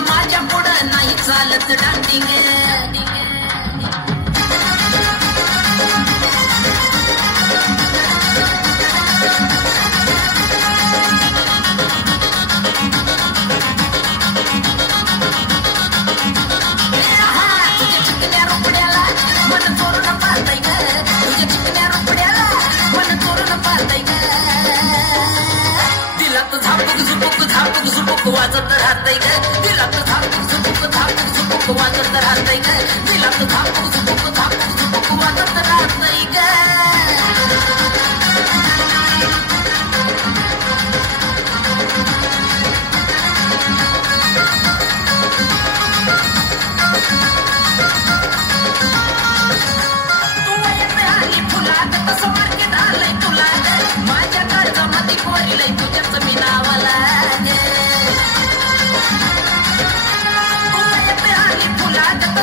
माझ्या पुढं नाही चालत डांडिंग वाजत राहतय ग दिलात झापूक झुपूक वाजत राहतय ग दिलात झापूक झुपूक वाजत राहतय ग तू वयात आली फुलात कसं मार्केट आलंय तुला माझ्या कर्जामध्ये पोरीलय तुझ्याच मी नावाला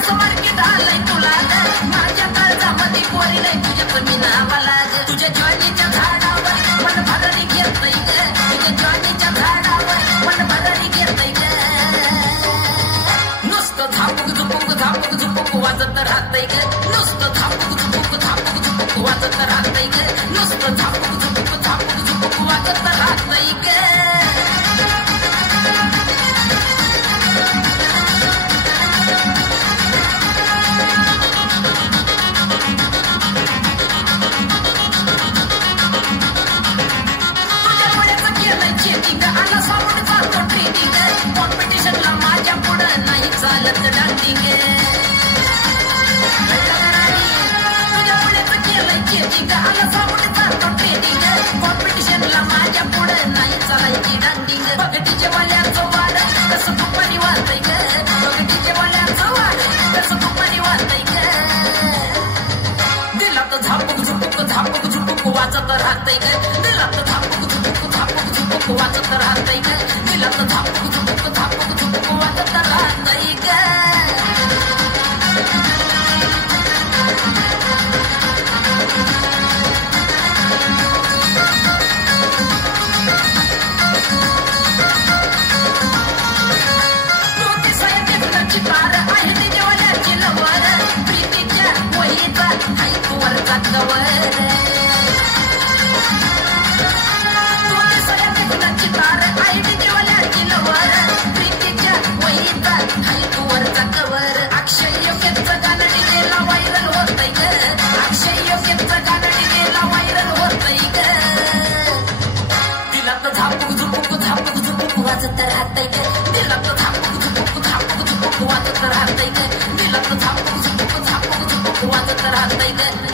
मार्केट आलंय तुला माझ्या कर्जामध्ये पोरीलय तुझ्या पण नावाला तुझ्या ज्वानीच्या झाडावर मन भरणी घेतय ग तुझ्या ज्वानीच्या झाडावर मन भरणी घेतय ग नुसतं झापूक झुपूक वाजत राहतय ग नुसतं झापूक वाजत राहतय ग नुसतं झापूक झुपूक वाजत राहतय ग कॉम्पिटिशनला माझ्या पुढं नाही चालत डांडिंग तुझ्या पुढेच केलंय चेटिंग आला सामोरे चालतो ट्रेडिंग कॉम्पिटिशनला माझ्या पुढं नाही चालायची डांडिंग बगटीच्या वाल्याचं वार कसं दुपारी वाजतय ग बगटीच्या वाल्याचं वार कसं दुपारी वाजतय ग दिलात झापूक झुपूक वाजत राहतय ग दिलात झापूक झुपूक वाजत राहतय ग दिलात झापूक झुपूक वाजत राहतय ग पार आहे तिच्यावाल्याची लवर प्रीतीच्या वहीचा हाय वरचा कवर गुणाची तार आहे तिच्यावाल्याची लवर प्रीतीच्या वहीचा हाय वरचा कवर अक्षय योग्यचं गाणं डिजेला व्हायरल होतय ग अक्षय योग्यचं गाणं डिजेला व्हायरल होतय ग दिलात झापूक वाजत राहतय ग दिलात झापूक वाजत राहतय ग दिलात झापूक वाजत राहतय ग